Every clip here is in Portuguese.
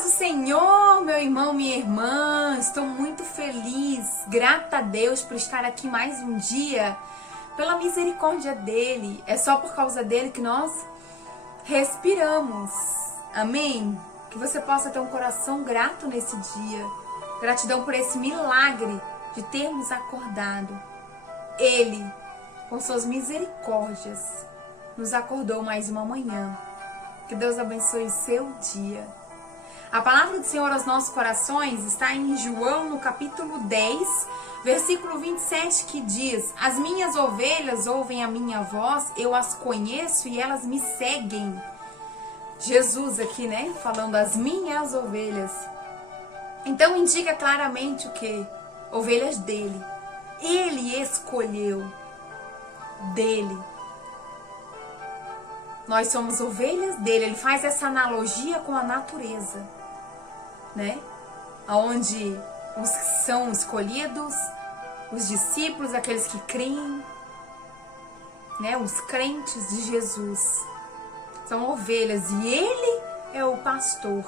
paz do Senhor, meu irmão, minha irmã. Estou muito feliz, grata a Deus por estar aqui mais um dia, pela misericórdia dEle. É só por causa dEle que nós respiramos. Amém? Que você possa ter um coração grato nesse dia. Gratidão por esse milagre de termos acordado. Ele, com suas misericórdias, nos acordou mais uma manhã. Que Deus abençoe o seu dia. A palavra do Senhor aos nossos corações está em João, no capítulo 10, versículo 27, que diz: As minhas ovelhas ouvem a minha voz, eu as conheço e elas me seguem. Jesus aqui, né? Falando as minhas ovelhas. Então indica claramente o que? Ovelhas dele. Ele escolheu dele. Nós somos ovelhas dele. Ele faz essa analogia com a natureza, né? Onde os que são escolhidos, os discípulos, aqueles que creem, né? Os crentes de Jesus são ovelhas e ele é o pastor.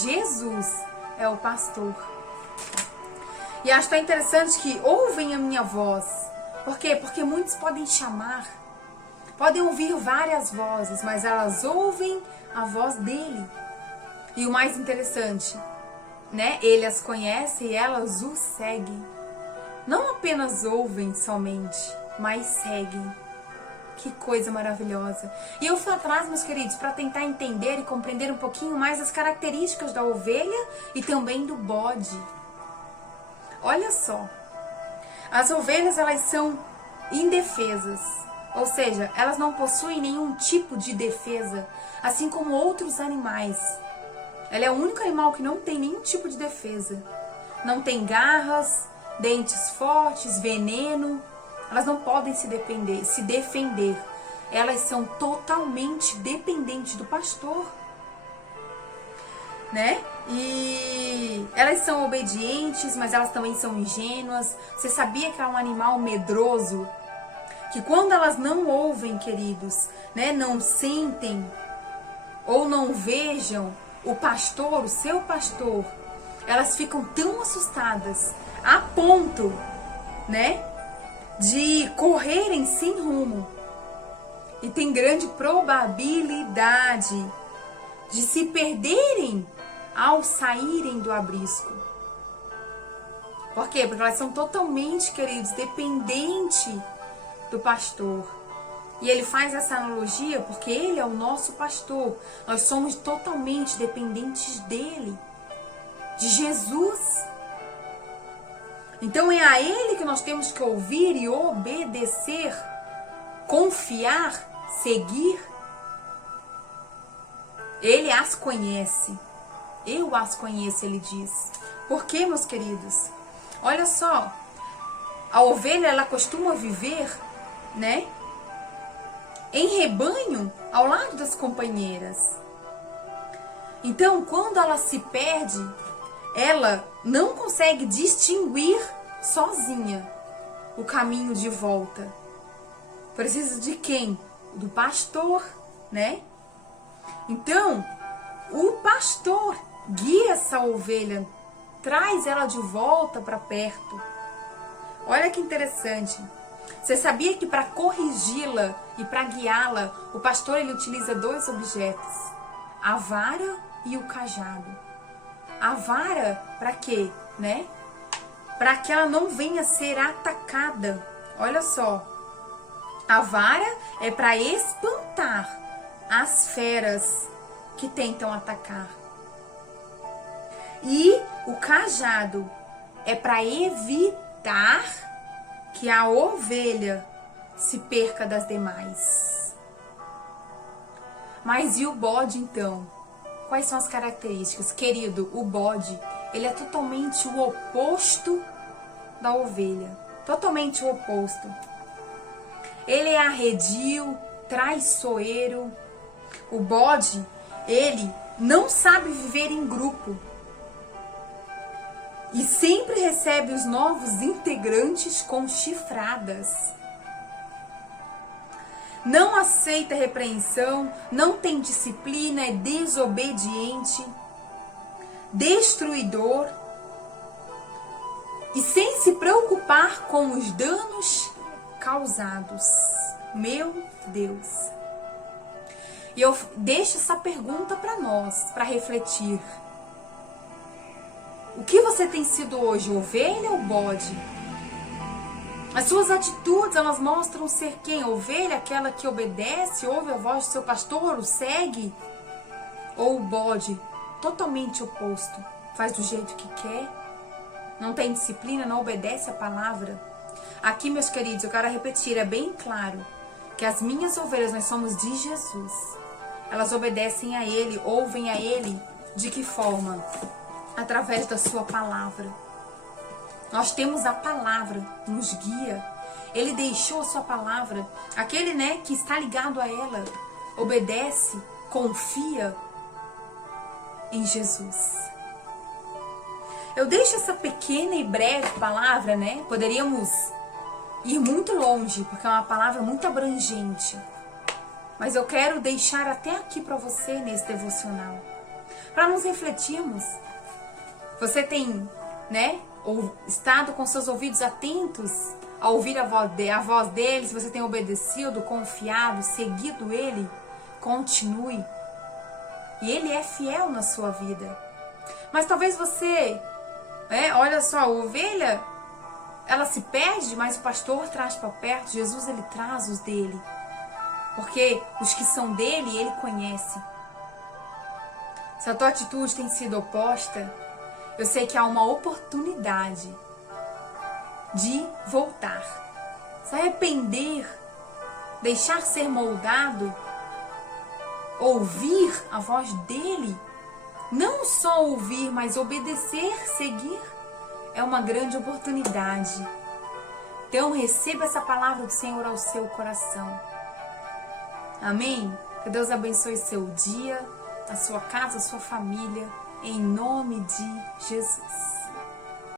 Jesus é o pastor. E acho tão interessante que ouvem a minha voz. Por quê? Porque muitos podem chamar, podem ouvir várias vozes, mas elas ouvem a voz dele. E o mais interessante, né? Ele as conhece e elas o seguem. Não apenas ouvem somente, mas seguem. Que coisa maravilhosa. E eu fui atrás, meus queridos, para tentar entender e compreender um pouquinho mais as características da ovelha e também do bode. Olha só. As ovelhas, elas são indefesas. Ou seja, elas não possuem nenhum tipo de defesa, assim como outros animais. Ela é o único animal que não tem nenhum tipo de defesa. Não tem garras, dentes fortes, veneno. Elas não podem se defender. Elas são totalmente dependentes do pastor, né? E elas são obedientes, mas elas também são ingênuas. Você sabia que é um animal medroso? Que quando elas não ouvem, queridos, né, não sentem ou não vejam o pastor, o seu pastor, elas ficam tão assustadas a ponto, né, de correrem sem rumo. E tem grande probabilidade de se perderem ao saírem do aprisco. Por quê? Porque elas são totalmente, queridos, dependentes do pastor. E ele faz essa analogia porque ele é o nosso pastor. Nós somos totalmente dependentes dele, de Jesus. Então é a ele que nós temos que ouvir e obedecer, confiar, seguir. Ele as conhece. Eu as conheço, ele diz. Por quê, meus queridos? Olha só, a ovelha, ela costuma viver, né, em rebanho ao lado das companheiras. Então, quando ela se perde, ela não consegue distinguir sozinha o caminho de volta. Precisa de quem? Do pastor, né? Então, o pastor guia essa ovelha, traz ela de volta para perto. Olha que interessante. Você sabia que para corrigi-la e para guiá-la, o pastor ele utiliza dois objetos: a vara e o cajado. A vara para quê, né? Para que ela não venha ser atacada. Olha só. A vara é para espantar as feras que tentam atacar. E o cajado é para evitar que a ovelha se perca das demais. Mas e o bode, então? Quais são as características? Querido, o bode, ele é totalmente o oposto da ovelha. Totalmente o oposto. Ele é arredio, traiçoeiro. O bode, ele não sabe viver em grupo. E sempre recebe os novos integrantes com chifradas. Não aceita repreensão, não tem disciplina, é desobediente. destruidor e sem se preocupar com os danos causados. Meu Deus. E eu deixo essa pergunta para nós, para refletir. O que você tem sido hoje, ovelha ou bode? As suas atitudes, elas mostram ser quem? Ovelha, aquela que obedece, ouve a voz do seu pastor, o segue? Ou o bode, totalmente oposto, faz do jeito que quer, não tem disciplina, não obedece a palavra? Aqui, meus queridos, eu quero repetir, é bem claro que as minhas ovelhas, nós somos de Jesus. Elas obedecem a Ele, ouvem a Ele. De que forma? Através da sua palavra. Nós temos a palavra, nos guia. Ele deixou a sua palavra. Aquele, que está ligado a ela, obedece, confia em Jesus. Eu deixo essa pequena e breve palavra, Poderíamos ir muito longe, porque é uma palavra muito abrangente. Mas eu quero deixar até aqui para você nesse devocional, para nos refletirmos. Você tem, ou estado com seus ouvidos atentos a ouvir a voz dele? Se você tem obedecido, confiado, seguido ele, continue. E ele é fiel na sua vida. Mas talvez você, olha só, a ovelha, ela se perde, mas o pastor traz para perto. Jesus, ele traz os dele. Porque os que são dele, ele conhece. Se a tua atitude tem sido oposta, eu sei que há uma oportunidade de voltar. Se arrepender, deixar ser moldado, ouvir a voz dele, não só ouvir, mas obedecer, seguir, é uma grande oportunidade. Então receba essa palavra do Senhor ao seu coração. Amém? Que Deus abençoe seu dia, a sua casa, a sua família, em nome de Jesus.